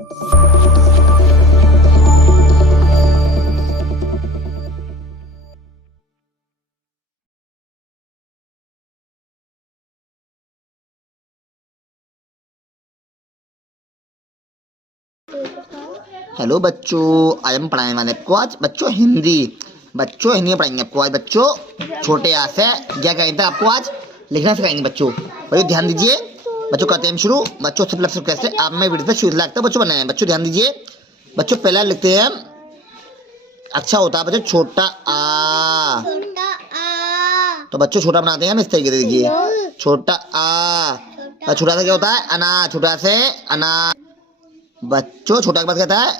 Hello बच्चों, आज हम पढ़ाने वाले आपको आज बच्चों हिंदी में पढ़ाएंगे आपको आज बच्चों छोटे आ से क्या कहेंगे आपको आज लिखना सिखाएंगे बच्चों ध्यान दीजिए बच्चों। करते हैं शुरू बच्चों सब लफ्ज़ कैसे आप मैं वीडियो से शुरू लगता है बच्चों बनाए बच्चों ध्यान दीजिए बच्चों। पहला लिखते हैं अच्छा होता है बच्चों छोटा आ, तो बच्चों छोटा बनाते हैं हम इस तरीके से देखिए छोटा आ। छोटा सा क्या होता है अना, छोटा से अना। बच्चों छोटा के बाद कहता है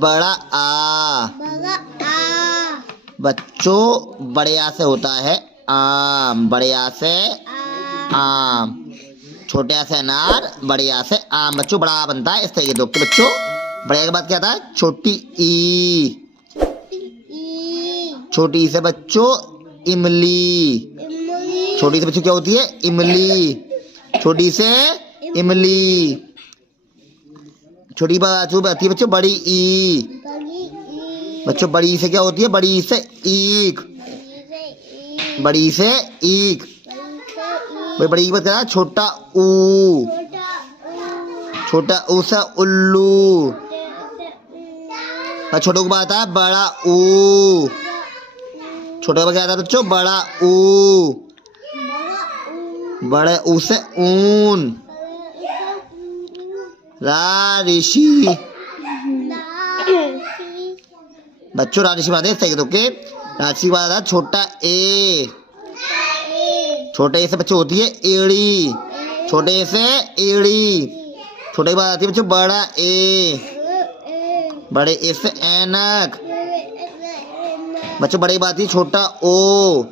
बड़ा आ, बच्चों बड़े आ से होता है आम, बड़े आ से आम। छोटे आ से अनार, बड़े आ से आम। बच्चों बड़ा आ बनता है इस तरीके से। बच्चों बड़े के बाद क्या आता है छोटी ई, छोटी से बच्चों इमली। छोटी से बच्चों क्या होती है इमली, छोटी से इमली। छोटी बात आती है बच्चों बड़ी ई, बच्चों बड़ी से क्या होती है बड़ी से ईक, बड़ी से ईक। बड़ी की बात कर छोटा ऊ, छोटा ऊ से उल्लू। छोटों की बात है बड़ा ऊ, छोटे का क्या आता है बच्चों बड़ा ऊ, बड़े ऊ से ऊन। ऋषि बच्चों ऋषि बात है सही ओके। ऋषि बात है छोटा ए, छोटे से बच्चों होती है एड़ी, छोटे से एड़ी। छोटे की बात आती है बच्चों बड़ा ए, बड़े ए से ऐनक। बच्चों बड़ी बात है छोटा ओ,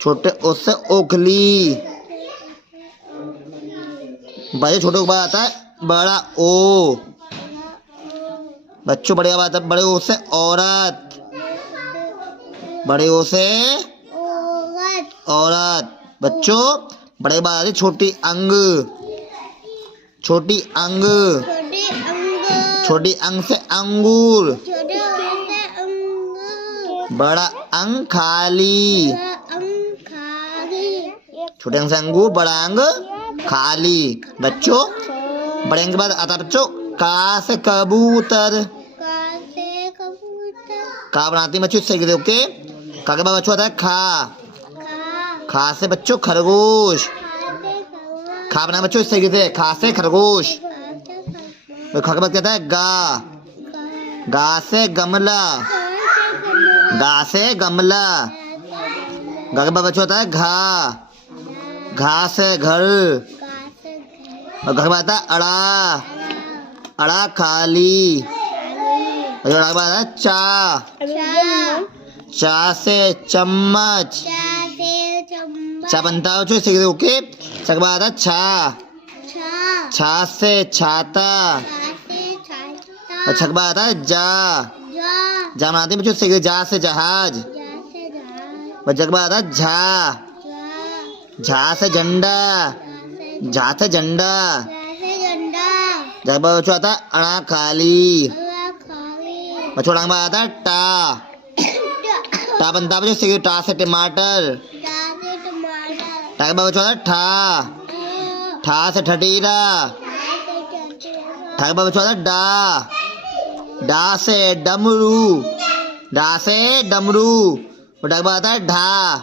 छोटे ओ से ओखली। बच्चों छोटे को बात आता है बड़ा ओ, बच्चों बड़े बात है बड़े ओ से औरत, बड़े ओ से औरत। बच्चों बड़े बात आती छोटी अंग, छोटी अंग, छोटी अंग से अंगूर। बड़ा अंग खाली, छोटे अंग से अंगूर, बड़ा अंग खाली। बच्चों बड़े अंग के बाद आता बच्चों का से कबूतर, का बनाती बच्चों सही कहते ओके। का के बाद बच्चों आता है खा, खा से बच्चों खरगोश, खा बना बच्चों सही कहते खा से खरगोश। खा के बाद कहता है गा, गा से गमला, गा से गमला। गा के बाद बच्चों आता है घा, घा से घर। और घर के बाद आता है अड़ा, अड़ा खाली। और अड़ा के बाद आता है चा, चा से चम्मच, चा बनता है बच्चों सीखते ओके। चा के बाद आता है छा, छा से छाता। और छा के बाद आता है जा, जा बनाते बच्चों सीखते जा से जहाज। बच्चा के बाद आता है झा, झा से झंडा, झा से झंडा। जब बच्चों आता है अड़ा खाली, बच्चों अड़ा आता है टा, टा बनता है बच्चों टा से टमाटर। टा के बाद बच्चों आता है ठा, ठा से ठठीरा। ठा के बाद बच्चों आता है डा, डा से डमरू, डा से डमरू। डा के बाद आता है ढा,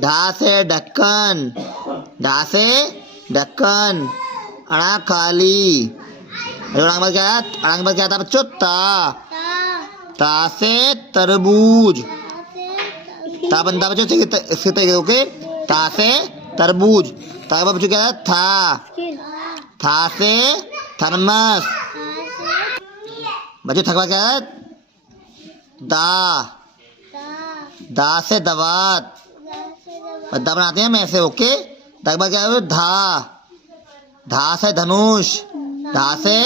ढा से ढक्कन, ढा से ढक्कन। अड़ा खाली। अड़ा के बाद क्या आता बच्चों ता, ता से तरबूज। ता बनता बच्चों इसके तरीके ओके ता से तरबूज। ता के बाद बच्चों क्या था, था से थर्मस। बच्चों थकवा क्या है दा, दा से दवात। दा बनाते हैं हम ऐसे ओके। दा के बाद क्या है धा, धा से धनुष, धा से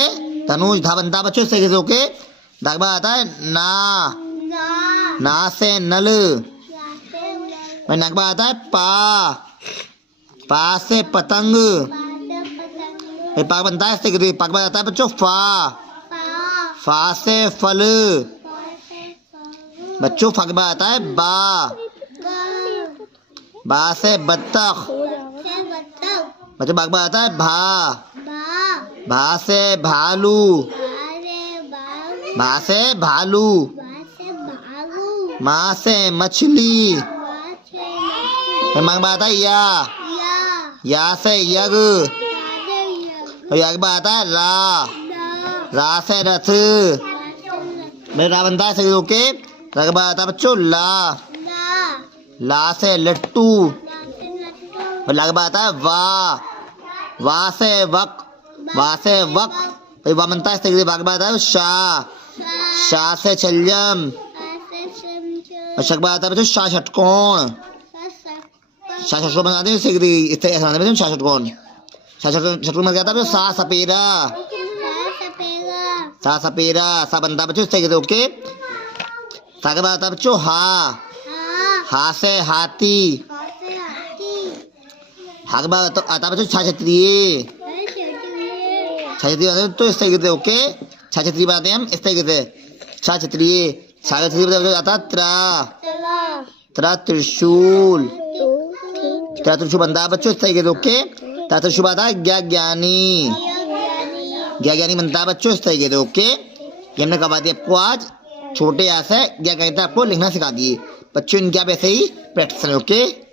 धनुष। धा बनता बच्चों इस तरीके से ओके। धा के बाद आता है ना, ना से नल। ना के बाद आता है पा, पा से पतंग। ये पाक बनता है इस तरीके से। पाक बनाता है बच्चों फा। फा से फल। बच्चों फा के बाद आता है बा। बा से बत्तख। बच्चों बाग बाद आता है भा। भा से भालू। भा से भालू। माँ से मछली। मांग बात है या से यग। और यग बात है रा से रथ। मेरे रा बनता है सही ओके। रा के बाद आता है बच्चों ला से लट्टू। और ला के बाद आता है वा से वक। वा से वक। भाई वा बनता है सही। वा के बाद आता है शा से छल्यम। और शक बाद आता है बच्चों शाह षटकोण। शाह षटकोण बनाते हैं शाह षटकोण। शाह षटकोण बन जाता है सा सपेरा। सा सपेरा सा बनता है बच्चों इस तरीके से ओके। सा के बाद आता है बच्चों हा से हाथी। हा के बाद आता है बच्चों छा छतरी। छा छतरी तो इस तरीके से ओके। छा छतरी बनाते हैं हम इस तरीके से। छा छतरी आता है त्रा त्रिशूल। त्रा त्रिशूल बनता है बच्चों इस तरीके से ओके। त्रा त्रिशूल आता है ज्ञानी। ज्ञानी बनता है बच्चों इस तरीके से ओके। ये हमने करवा दिया आपको आज छोटे या से ज्ञानी आपको लिखना सिखा दिए बच्चों। इनके आप ऐसे ही प्रैक्टिस करें ओके।